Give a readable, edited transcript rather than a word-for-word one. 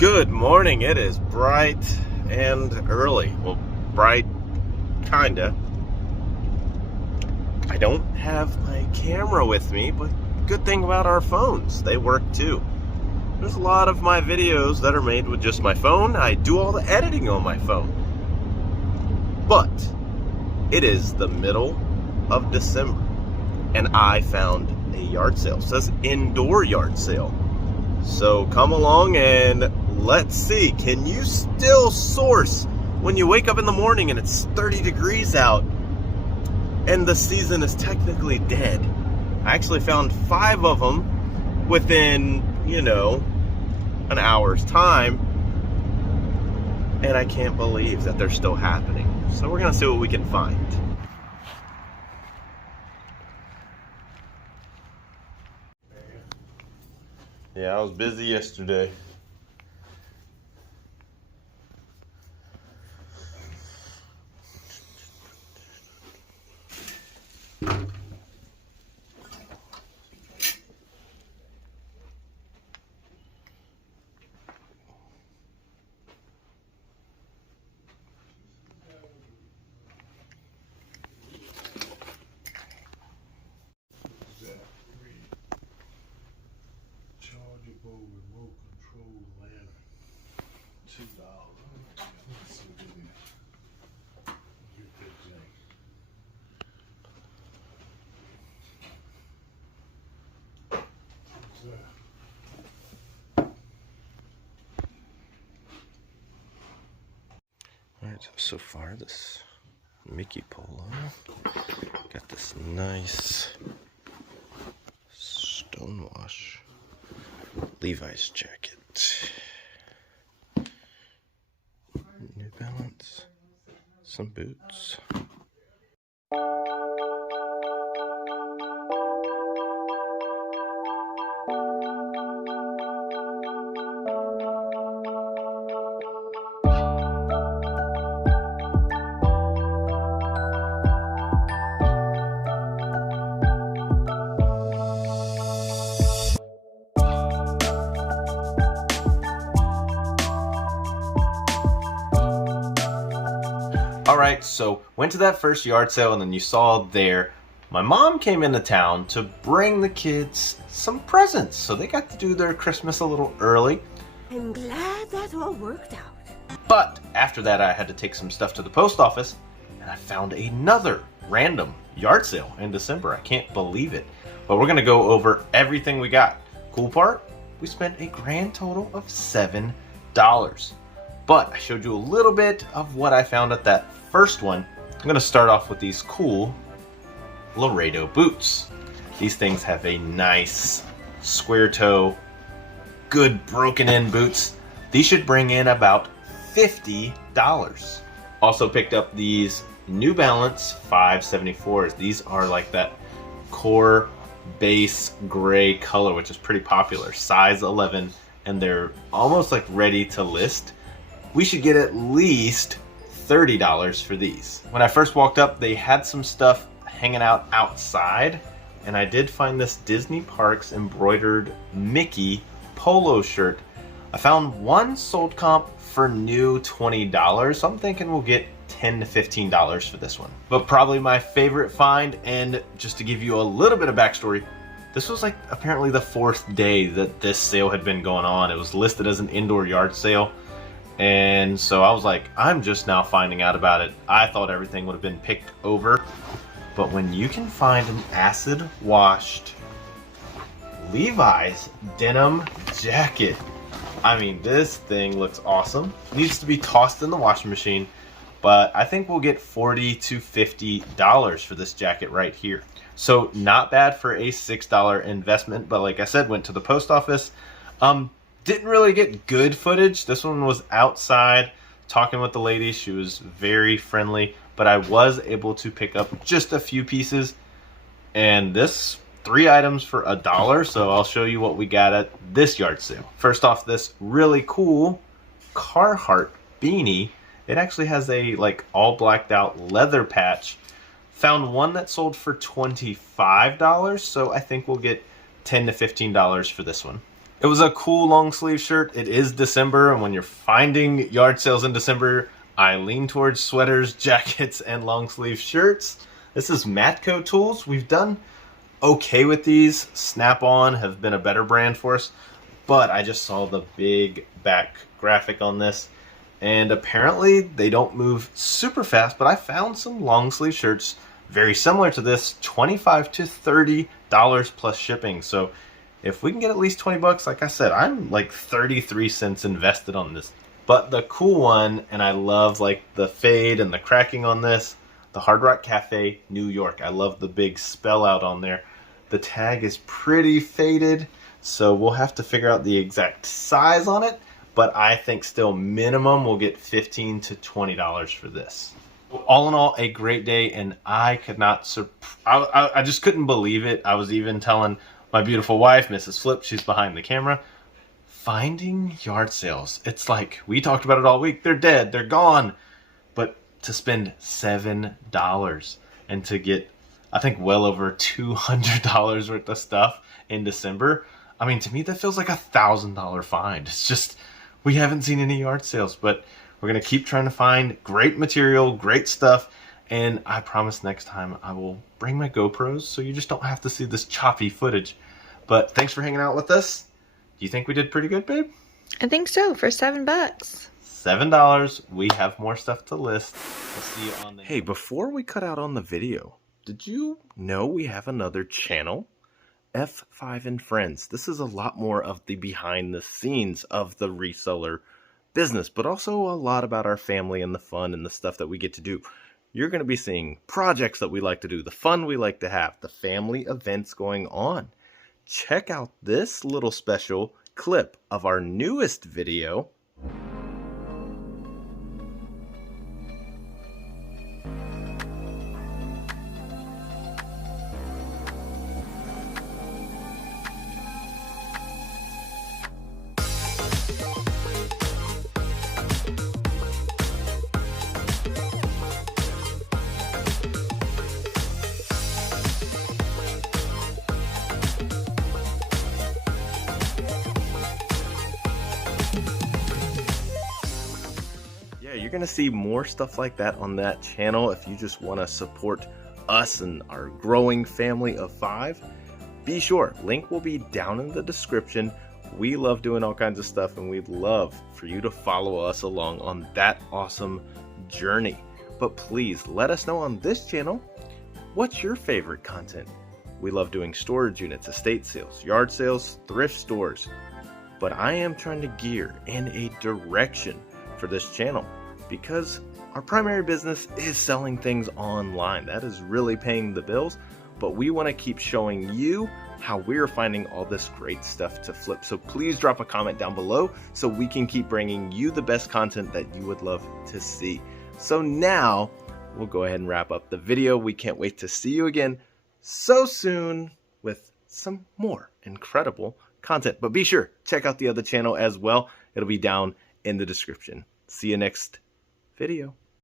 Good morning. It is bright and early. Well, bright, kinda. I don't have my camera with me, but good thing about our phones, they work too. There's a lot of my videos that are made with just my phone. I do all the editing on my phone. But it is the middle of December, and I found a yard sale. It says indoor yard sale. So come along and let's see, can you still source when you wake up in the morning and it's 30 degrees out and the season is technically dead? I actually found 5 of them within, an hour's time, and I can't believe that they're still happening. So we're gonna see what we can find. Yeah, I was busy yesterday. Chargeable remote control ladder. $2. Let's see what it is. Get that jank. What's that? Alright, so far this Mickey Polo got this nice stonewash Levi's jacket, New Balance, some boots. Alright, so went to that first yard sale, and then you saw there, my mom came into town to bring the kids some presents. So they got to do their Christmas a little early. I'm glad that all worked out. But after that, I had to take some stuff to the post office, and I found another random yard sale in December. I can't believe it. But we're gonna go over everything we got. Cool part, we spent a grand total of $7. But I showed you a little bit of what I found at that first one. I'm gonna start off with these cool Laredo boots. These things have a nice square toe, good broken in boots. These should bring in about $50. Also picked up these New Balance 574s. These are like that core base gray color, which is pretty popular. Size 11, and they're almost like ready to list. We should get at least $30 for these. When I first walked up, they had some stuff hanging out outside, and I did find this Disney Parks embroidered Mickey polo shirt. I found one sold comp for new $20, so I'm thinking we'll get $10 to $15 for this one. But probably my favorite find, and just to give you a little bit of backstory, this was like apparently the 4th day that this sale had been going on. It was listed as an indoor yard sale. And so I was like, I'm just now finding out about it. I thought everything would have been picked over. But when you can find an acid washed Levi's denim jacket, I mean, this thing looks awesome. Needs to be tossed in the washing machine, but I think we'll get $40 to $50 for this jacket right here. So not bad for a $6 investment, but like I said, went to the post office. Didn't really get good footage. This one was outside talking with the lady. She was very friendly, but I was able to pick up just a few pieces, and this 3 items for $1. So I'll show you what we got at this yard sale. First off, this really cool Carhartt beanie. It actually has a like all blacked out leather patch. Found one that sold for $25, so I think we'll get $10 to $15 for this one. It was a cool long sleeve shirt. It is December, and when you're finding yard sales in December, I lean towards sweaters, jackets, and long sleeve shirts. This is Matco Tools. We've done okay with these. Snap-on have been a better brand for us, but I just saw the big back graphic on this, and apparently they don't move super fast, but I found some long sleeve shirts very similar to this, $25 to $30 plus shipping. So if we can get at least 20 bucks, like I said, I'm like 33 cents invested on this. But the cool one, and I love like the fade and the cracking on this, the Hard Rock Cafe, New York. I love the big spell out on there. The tag is pretty faded, so we'll have to figure out the exact size on it, but I think still minimum we'll get $15 to $20 for this. All in all, a great day, and I could not, I just couldn't believe it. I was even telling my beautiful wife, Mrs. Flip, she's behind the camera, finding yard sales. It's like, we talked about it all week. They're dead, they're gone. But to spend $7 and to get, I think, well over $200 worth of stuff in December, I mean, to me, that feels like $1,000 find. It's just, we haven't seen any yard sales, but we're going to keep trying to find great material, great stuff, and I promise next time I will bring my GoPros so you just don't have to see this choppy footage. But thanks for hanging out with us. Do you think we did pretty good, babe? I think so, for $7. $7. We have more stuff to list. We'll see you on the... Hey, before we cut out on the video, did you know we have another channel? F5 and Friends. This is a lot more of the behind the scenes of the reseller business, but also a lot about our family and the fun and the stuff that we get to do. You're going to be seeing projects that we like to do, the fun we like to have, the family events going on. Check out this little special clip of our newest video. You're going to see more stuff like that on that channel. If you just want to support us and our growing family of 5, be sure, link will be down in the description. We love doing all kinds of stuff, and we'd love for you to follow us along on that awesome journey. But please let us know on this channel, what's your favorite content? We love doing storage units, estate sales, yard sales, thrift stores. But I am trying to gear in a direction for this channel, because our primary business is selling things online. That is really paying the bills, but we want to keep showing you how we're finding all this great stuff to flip. So please drop a comment down below so we can keep bringing you the best content that you would love to see. So now we'll go ahead and wrap up the video. We can't wait to see you again so soon with some more incredible content. But be sure, check out the other channel as well. It'll be down in the description. See you next video.